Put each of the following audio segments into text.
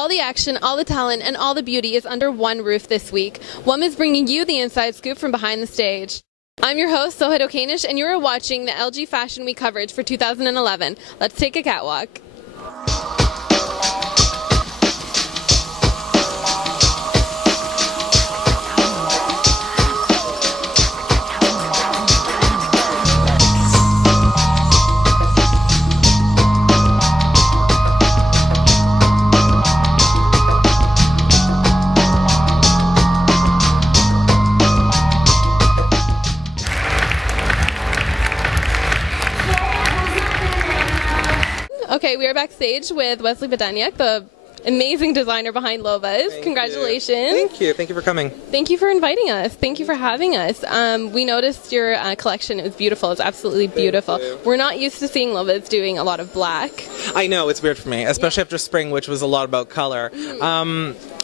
All the action, all the talent, and all the beauty is under one roof this week. WUM is bringing you the inside scoop from behind the stage. I'm your host, Soha Dokainish, and you are watching the LG Fashion Week coverage for 2011. Let's take a catwalk. Okay, we are backstage with Wesley Badaniak, the amazing designer behind Lova's. Congratulations. Thank you. Thank you for coming. Thank you for inviting us. Thank you for having us. We noticed your collection. It was beautiful. It's absolutely beautiful. We're not used to seeing Lova's doing a lot of black. I know, it's weird for me, especially after spring, which was a lot about color.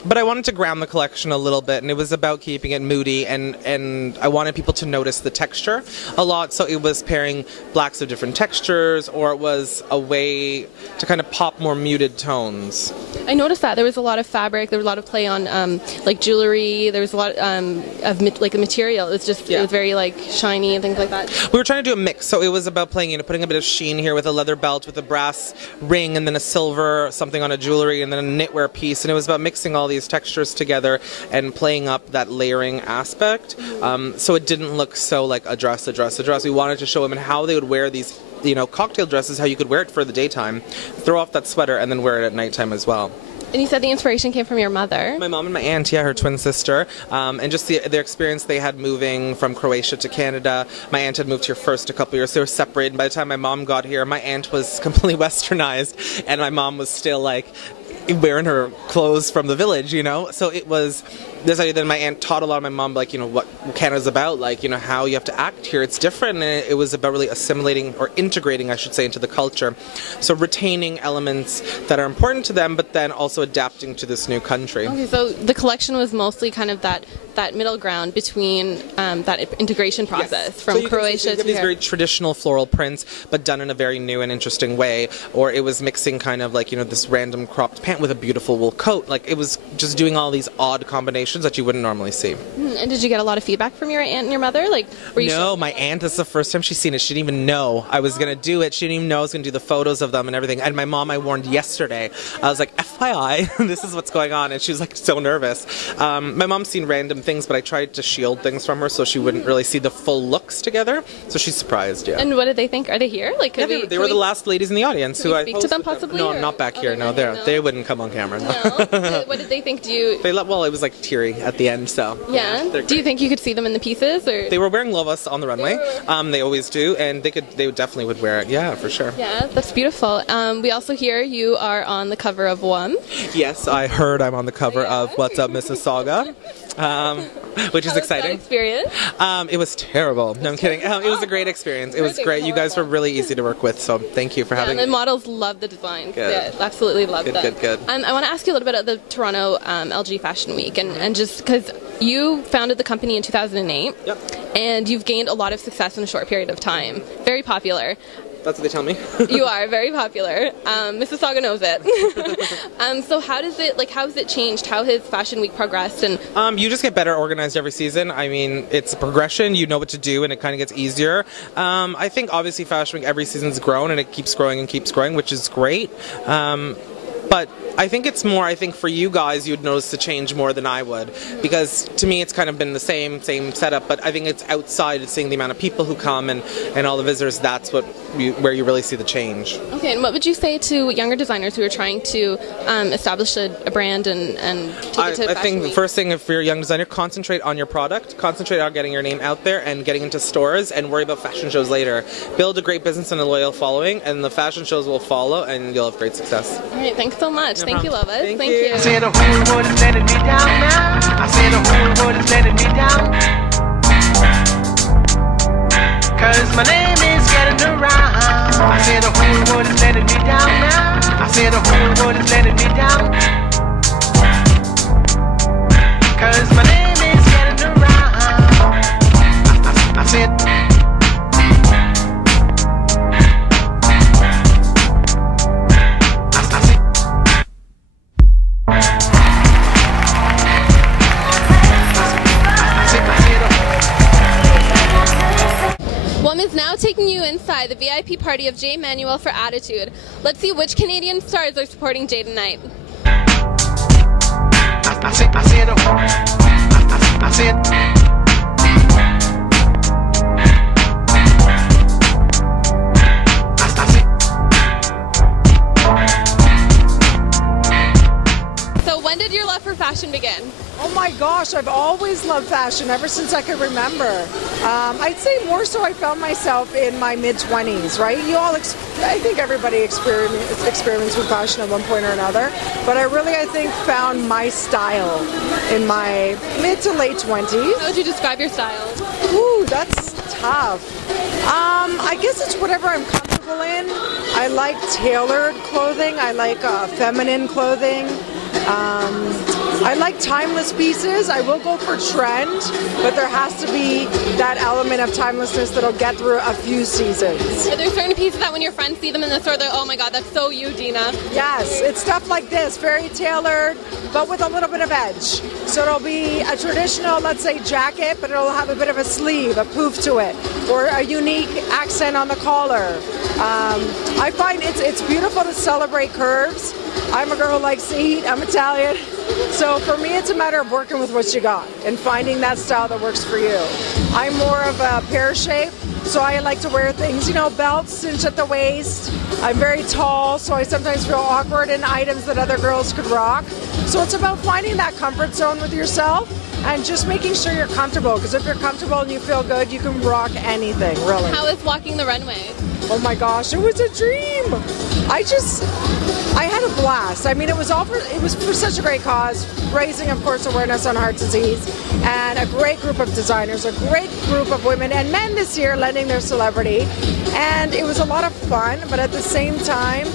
But I wanted to ground the collection a little bit, and it was about keeping it moody, and I wanted people to notice the texture a lot, so it was pairing blacks of different textures, or it was a way to kind of pop more muted tones. I noticed that there was a lot of fabric, there was a lot of play on like jewelry, there was a lot of like the material. It was just it was very like shiny and things like that. We were trying to do a mix, so it was about playing, you know, putting a bit of sheen here with a leather belt, with a brass ring, and then a silver something on a jewelry, and then a knitwear piece, and it was about mixing all these textures together and playing up that layering aspect, so it didn't look so like a dress. We wanted to show women how they would wear these, you know, cocktail dresses, how you could wear it for the daytime, throw off that sweater, and then wear it at nighttime as well. And you said the inspiration came from your mother. My mom and my aunt, yeah, her twin sister, and just their experience they had moving from Croatia to Canada. My aunt had moved here first a couple years. They were separated. By the time my mom got here, my aunt was completely westernized, and my mom was still like wearing her clothes from the village, you know. So it was this idea. Then my aunt taught a lot of my mom, like, you know, what Canada's about, like, you know, how you have to act here. It's different, and it was about really assimilating, or integrating, I should say, into the culture. So retaining elements that are important to them, but then also adapting to this new country. Okay, so the collection was mostly kind of that middle ground between that integration process from Croatia to these very traditional floral prints, but done in a very new and interesting way. Or it was mixing kind of like, you know, this random cropped pant with a beautiful wool coat. Like, it was just doing all these odd combinations that you wouldn't normally see. And did you get a lot of feedback from your aunt and your mother? Like, were you No, my aunt, this is the first time she's seen it. She didn't even know I was going to do it. She didn't even know I was going to do the photos of them and everything. And my mom, I warned yesterday. I was like, FYI, this is what's going on. And she was like so nervous. My mom's seen random things, but I tried to shield things from her so she wouldn't really see the full looks together. So she's surprised, yeah. And what did they think? Are they here? Like, yeah, they were the last ladies in the audience who I speak to them possibly? No, not back here. No, they wouldn't come on camera. No. What did they think? Well, it was like teary at the end, so. Yeah. Do you think you could see them in the pieces, or? They were wearing Lovas on the runway. They always do, and they definitely would wear it. Yeah, for sure. Yeah, that's beautiful. We also hear you are on the cover of WUM. Yes, I heard I'm on the cover of What's Up, Mississauga, which is exciting. That experience? It was terrible. No, I'm kidding. It was a great experience. It was great. You guys were really easy to work with, so thank you for having me. And the models love the design. Good. Yeah, absolutely love them. Good. I want to ask you a little bit about the Toronto LG Fashion Week, and just because you founded the company in 2008, and you've gained a lot of success in a short period of time. Very popular. That's what they tell me. You are very popular. Mississauga knows it. So how has it changed? How has Fashion Week progressed? And you just get better organized every season. I mean, it's a progression. You know what to do, and it kind of gets easier. I think obviously Fashion Week every season's grown, and it keeps growing and keeps growing, which is great. But I think it's more, I think for you guys, you'd notice the change more than I would, because to me it's kind of been the same setup, but I think it's outside, it's seeing the amount of people who come and all the visitors, that's where you really see the change. Okay, and what would you say to younger designers who are trying to establish a brand and take it to I think the first thing, if you're a young designer, concentrate on your product, concentrate on getting your name out there and getting into stores, and worry about fashion shows later. Build a great business and a loyal following, and the fashion shows will follow, and you'll have great success. All right, thanks so much. No Thank you, Lovis. Thank you. you. I said the whole world is letting me down now. I said the whole world is letting me down. Cause my name is getting around. I said the whole world is letting me down now. I said the whole world is letting me down. Cause my name is getting around. I said the VIP party of Jay Manuel for Attitude. Let's see which Canadian stars are supporting Jay tonight. I said When did your love for fashion begin? Oh my gosh, I've always loved fashion ever since I could remember. I'd say more so I found myself in my mid-20s, right? I think everybody experiments with fashion at one point or another, but I think found my style in my mid to late 20s. How would you describe your style? Ooh, that's tough. I guess it's whatever I'm comfortable in. I like tailored clothing. I like feminine clothing. I like timeless pieces. I will go for trend, but there has to be that element of timelessness that'll get through a few seasons. Are there certain pieces that when your friends see them in the store, they're, oh my god, that's so you, Dina? Yes, it's stuff like this, very tailored, but with a little bit of edge. So it'll be a traditional, let's say, jacket, but it'll have a bit of a sleeve, a poof to it, or a unique accent on the collar. I find it's beautiful to celebrate curves. I'm a girl who likes to eat. I'm Italian. So for me, it's a matter of working with what you got and finding that style that works for you. I'm more of a pear shape, so I like to wear things, belts cinched at the waist. I'm very tall, so I sometimes feel awkward in items that other girls could rock. So it's about finding that comfort zone with yourself and just making sure you're comfortable, because if you're comfortable and you feel good, you can rock anything, really. How is walking the runway? Oh my gosh, it was a dream. I had a blast. I mean, it was for such a great cause, raising, of course, awareness on heart disease, and a great group of designers, a great group of women and men this year lending their celebrity. And it was a lot of fun, but at the same time,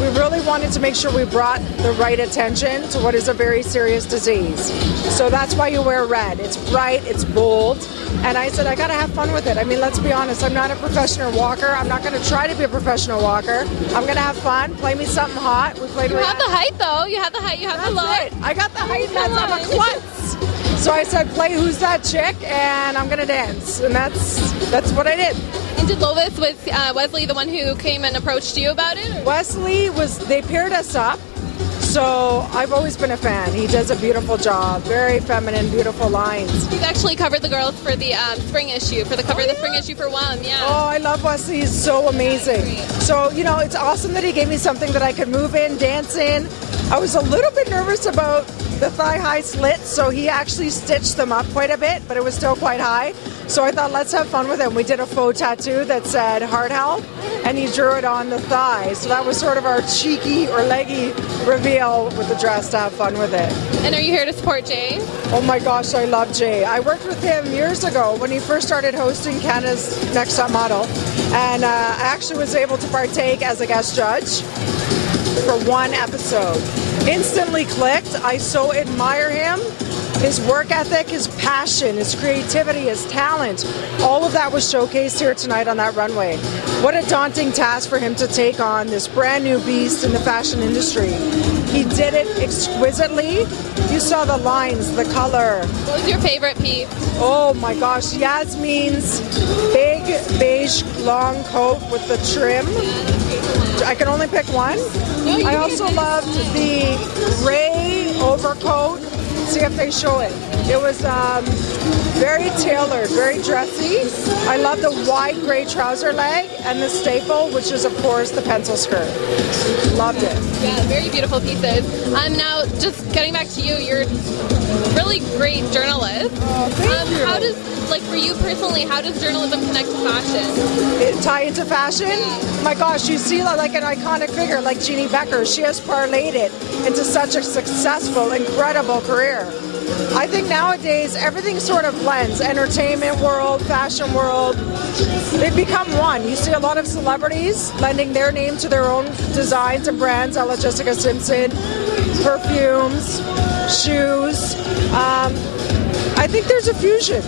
we really wanted to make sure we brought the right attention to what is a very serious disease. So that's why you wear red. It's bright, it's bold. And I said, I gotta have fun with it. I mean, let's be honest, I'm not a professional walker. I'm not gonna try to be a professional walker. I'm gonna have fun, play me something hot. We played. You have the height though, you have the height, you have the look. I got the height, I'm a klutz. So I said, play Who's That Chick, and I'm gonna dance. And that's what I did. And did Lovis, was Wesley the one who came and approached you about it? Or? Wesley they paired us up. So I've always been a fan. He does a beautiful job. Very feminine, beautiful lines. He's actually covered the girls for the spring issue, for the cover of the spring issue for WOM, yeah. Oh, I love Wesley. He's so amazing. So, it's awesome that he gave me something that I could move in, dance in. I was a little bit nervous about the thigh-high slits, so he actually stitched them up quite a bit, but it was still quite high. So I thought, let's have fun with him. We did a faux tattoo that said heart health, and he drew it on the thigh. So that was sort of our cheeky or leggy reveal with the dress to have fun with it. And are you here to support Jay? Oh my gosh, I love Jay. I worked with him years ago when he first started hosting Canada's Next Top Model, and I actually was able to partake as a guest judge for one episode. Instantly clicked. I so admire him. His work ethic, his passion, his creativity, his talent, all of that was showcased here tonight on that runway. What a daunting task for him to take on this brand new beast in the fashion industry. He did it exquisitely. You saw the lines, the color. What was your favorite piece? Oh my gosh, Yasmin's big beige long coat with the trim. I can only pick one. I also loved the gray overcoat. See if they show it. It was very tailored, very dressy. I love the wide gray trouser leg and the staple, which is of course the pencil skirt. Loved it. Yeah, very beautiful pieces. Now, just getting back to you, you're a really great journalist. Oh, thank you. How does, for you personally, how does journalism connect to fashion? It tie into fashion? My gosh, you see like an iconic figure like Jeannie Becker. She has parlayed it into such a successful, incredible career. I think nowadays everything sort of blends. Entertainment world, fashion world, they've become one. You see a lot of celebrities lending their name to their own designs and brands, a la Jessica Simpson, perfumes, shoes. I think there's a fusion.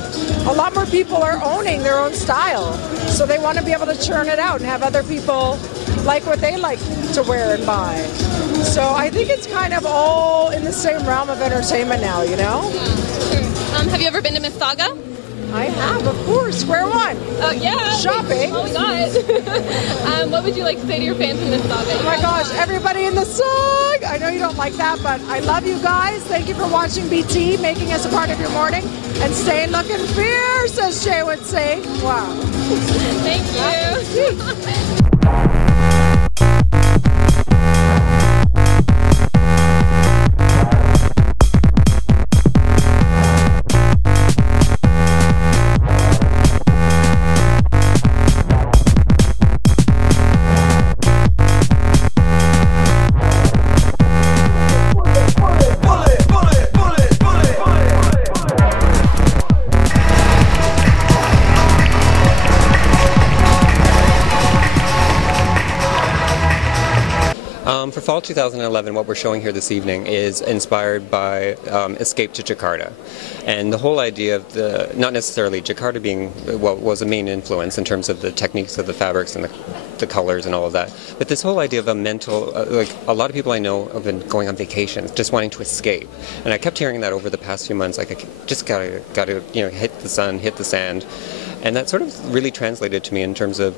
A lot more people are owning their own style, so they want to be able to churn it out and have other people like what they like to wear and buy. So I think it's kind of all in the same realm of entertainment now, Yeah, sure. Have you ever been to Mississauga? I have, of course. Square one. Oh, yeah. Shopping. Oh, my God. What would you like to say to your fans in this song? Oh my gosh, everybody in the song! I know you don't like that, but I love you guys. Thank you for watching BT, making us a part of your morning, and stay looking fierce, as Jay would say. Wow. Thank you. For fall 2011, what we're showing here this evening is inspired by Escape to Jakarta. And the whole idea of not necessarily Jakarta being what was a main influence in terms of the techniques of the fabrics and the colors and all of that, but this whole idea of a mental, like a lot of people I know have been going on vacation, just wanting to escape. And I kept hearing that over the past few months, like I just gotta hit the sun, hit the sand. And that sort of really translated to me in terms of,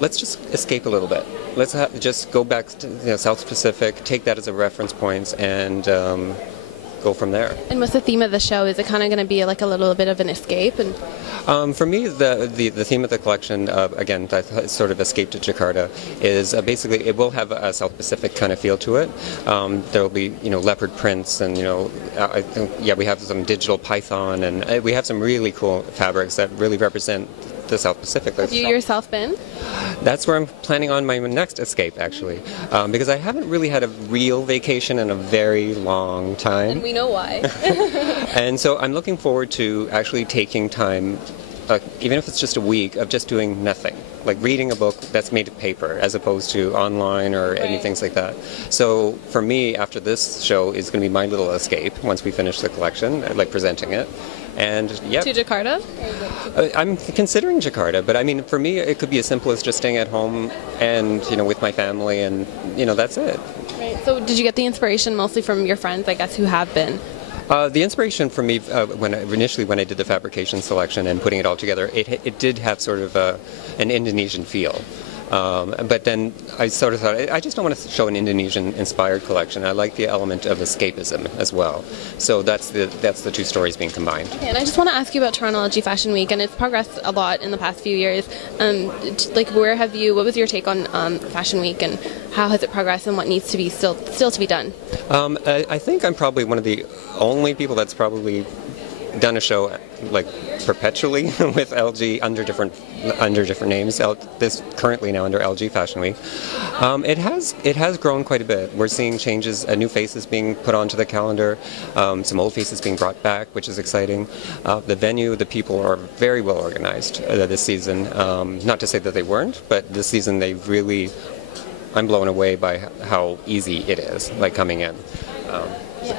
let's just escape a little bit. Let's just go back to South Pacific, take that as a reference point, and go from there. And what's the theme of the show? Is it kind of going to be like a little bit of an escape? And for me, the theme of the collection, again, that sort of escape to Jakarta, is basically it will have a South Pacific kind of feel to it. There will be leopard prints, and I think we have some digital python, and we have some really cool fabrics that really represent the South Pacific. Have you yourself been? That's where I'm planning on my next escape, actually, because I haven't really had a real vacation in a very long time. And we know why. And so I'm looking forward to actually taking time, even if it's just a week, of just doing nothing, like reading a book that's made of paper as opposed to online or anything like that. So for me, after this show is going to be my little escape once we finish the collection, like presenting it. And yeah. To Jakarta? I'm considering Jakarta, but I mean, for me, it could be as simple as just staying at home and, with my family, and, that's it. Right. So did you get the inspiration mostly from your friends, I guess, who have been? The inspiration for me, initially when I did the fabrication selection and putting it all together, it did have sort of an Indonesian feel. But then I sort of thought, I just don't want to show an Indonesian-inspired collection. I like the element of escapism as well. So that's the two stories being combined. Okay, and I just want to ask you about Toronto LG Fashion Week, and it's progressed a lot in the past few years. What was your take on Fashion Week, and how has it progressed, and what needs to be still to be done? I think I'm probably one of the only people that's probably done a show like perpetually with LG under different names. This currently now under LG Fashion Week. It has grown quite a bit. We're seeing changes, new faces being put onto the calendar, some old faces being brought back, which is exciting. The venue, the people are very well organized this season. Not to say that they weren't, but this season I'm blown away by how easy it is, like coming in.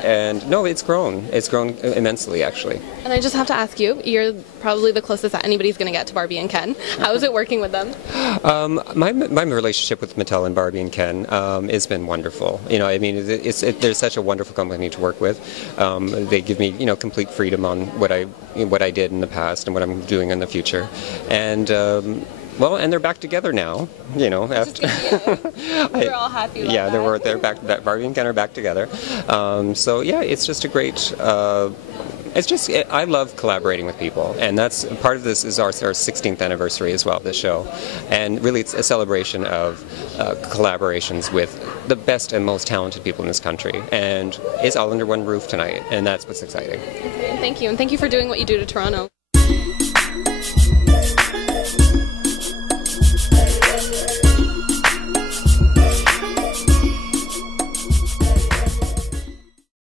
And no, it's grown. It's grown immensely, actually. And I just have to ask you, you're probably the closest that anybody's going to get to Barbie and Ken. How is it working with them? My relationship with Mattel and Barbie and Ken has been wonderful. They're such a wonderful company to work with. They give me, complete freedom on what I did in the past and what I'm doing in the future. And and they're back together now, after we're all happy about that. They're back. Barbie and Ken are back together. So yeah, it's just a great. I love collaborating with people, and that's part of this is our 16th anniversary as well. This show, and really it's a celebration of collaborations with the best and most talented people in this country, and it's all under one roof tonight, and that's what's exciting. Okay, thank you, and thank you for doing what you do to Toronto.